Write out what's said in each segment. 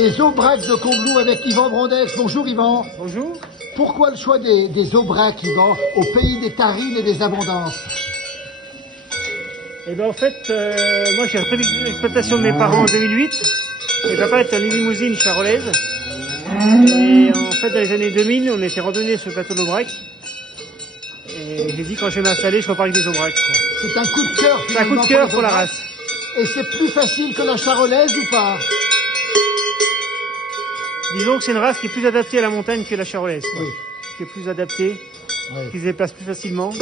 les Aubrac de Combloux avec Yvan Brondès. Bonjour Yvan. Bonjour. Pourquoi le choix des Aubrac, Yvan, au pays des tarines et des abondances? Et ben en fait, moi j'ai repris l'exploitation de mes parents en 2008. Et papa était en limousine charolaise. Et en fait, dans les années 2000, on était randonnés sur le plateau de l'Aubrac. Et j'ai dit quand je vais m'installer, je repars avec des Aubrac. C'est un coup de cœur. C'est un coup de cœur pour la race. Et c'est plus facile que la charolaise ou pas? Disons que c'est une race qui est plus adaptée à la montagne que la charolaise. Oui. Qui est plus adaptée, qui se déplace plus facilement.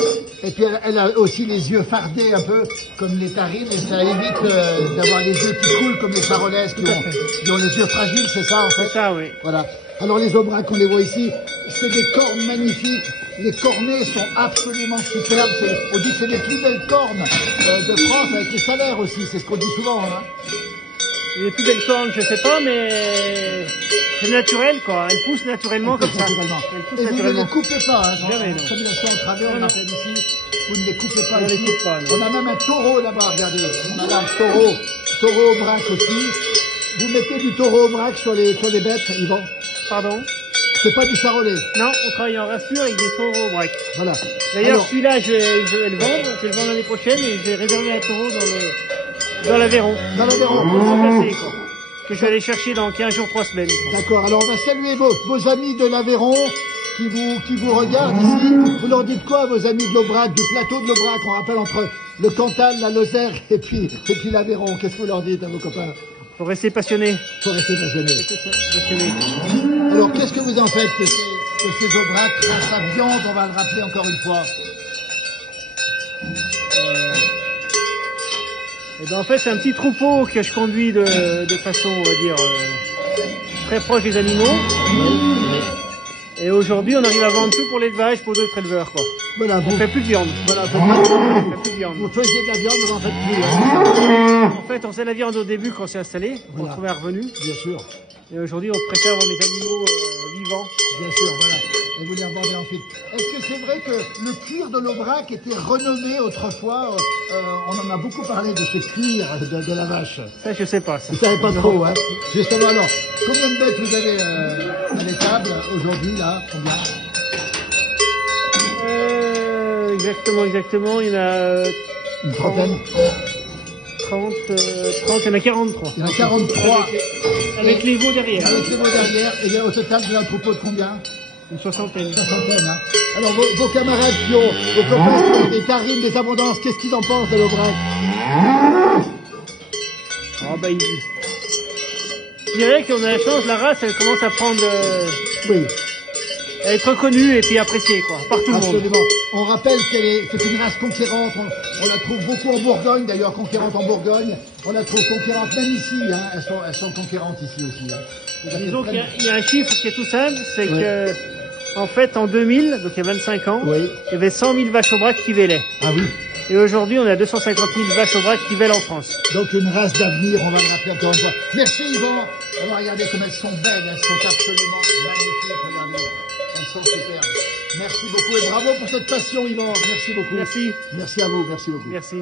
Et puis elle a aussi les yeux fardés un peu comme les tarines et ça évite d'avoir les yeux qui coulent comme les charolaises qui ont les yeux fragiles, c'est ça en fait? C'est ça, oui. Voilà. Alors les Aubrac, on les voit ici, c'est des cornes magnifiques. Les cornets sont absolument superbes. On dit que c'est les plus belles cornes de France avec les salaires aussi, c'est ce qu'on dit souvent. Hein. Les plus belles cornes, je sais pas, mais c'est naturel quoi. Elles poussent naturellement comme ça. Naturellement. Elles poussent Et vous ne naturellement. les coupez pas, hein, Jamais, non. combination en travers, on appelle ici. Vous ne les coupez pas On ici. les coupe pas, non. On a même un taureau là-bas, regardez. On a là un taureau Aubrac aussi. Vous mettez du taureau Aubrac sur les bêtes, Yvan? Pardon? C'est pas du charolais. Non, on travaille en race pure avec des taureaux Aubrac. Voilà. D'ailleurs, Alors, celui-là, je vais le vendre. Je vais le vendre l'année prochaine et j'ai réservé un taureau dans l'Aveyron. dans l'Aveyron. Pour le remplacer, quoi. Que je vais aller chercher dans 15 jours, 3 semaines. Quoi. D'accord. Alors, on va saluer vos amis de l'Aveyron qui vous regardent ici. Vous leur dites quoi, vos amis de l'Aubrac, du plateau de l'Aubrac? On rappelle entre le Cantal, la Lozère et puis l'Aveyron. Qu'est-ce que vous leur dites à vos copains? Faut rester passionné. Faut rester passionné. Passionné. Alors, qu'est-ce que vous en faites de ces Aubrac grâce à viande, on va le rappeler encore une fois? Et ben en fait, c'est un petit troupeau que je conduis de façon, on va dire, très proche des animaux. Et aujourd'hui, on arrive à vendre tout pour l'élevage, pour d'autres éleveurs, quoi. Voilà, On fait plus de viande. voilà, On fait plus de viande. vous faisiez de la viande, vous en faites plus. Hein. En fait, on faisait la viande au début quand on s'est installé, pour Voilà. trouver un revenu. Bien sûr, Et aujourd'hui, on préfère vendre des animaux vivants. bien sûr, voilà. Et vous les revendez ensuite. Est-ce que c'est vrai que le cuir de l'Aubrac était renommé autrefois? On en a beaucoup parlé de ce cuir de la vache. Ça, je sais pas. Ça. Vous savez pas trop, hein? Justement, alors, combien de bêtes vous avez à l'étable aujourd'hui, là? Combien? Exactement, il y en a Une trentaine? 30, il y en a 43. Il y en a 43. Avec les veaux derrière. Avec les mots derrière, et il y a au total, vous avez un troupeau de combien? Une soixantaine. Soixantaine, hein. Alors, vos camarades vos copains qui ont des tarines, des abondances, qu'est-ce qu'ils en pensent de l'Aubrac? Ah bah, je dirais qu'on a la chance, la race, elle commence à prendre, Oui, à être reconnue et puis appréciée, quoi, par tout le monde. absolument. On rappelle c'est une race conquérante, on la trouve beaucoup en Bourgogne, d'ailleurs, conquérante en Bourgogne. On la trouve conquérante même ici, hein. Elles sont conquérantes ici aussi, hein. Disons qu'il y a un chiffre qui est tout simple, c'est que, en fait, en 2000, donc il y a 25 ans, Oui. il y avait 100 000 vaches Aubrac qui vélaient. Ah oui. Et aujourd'hui, on a 250 000 vaches Aubrac qui vèlent en France. Donc une race d'avenir, on va le rappeler encore une fois. Merci Yvan. Alors regardez comme elles sont belles, elles sont absolument magnifiques, regardez. Elles sont superbes. Merci beaucoup et bravo pour cette passion Yvan. Merci beaucoup. Merci. Merci à vous, merci beaucoup. Merci.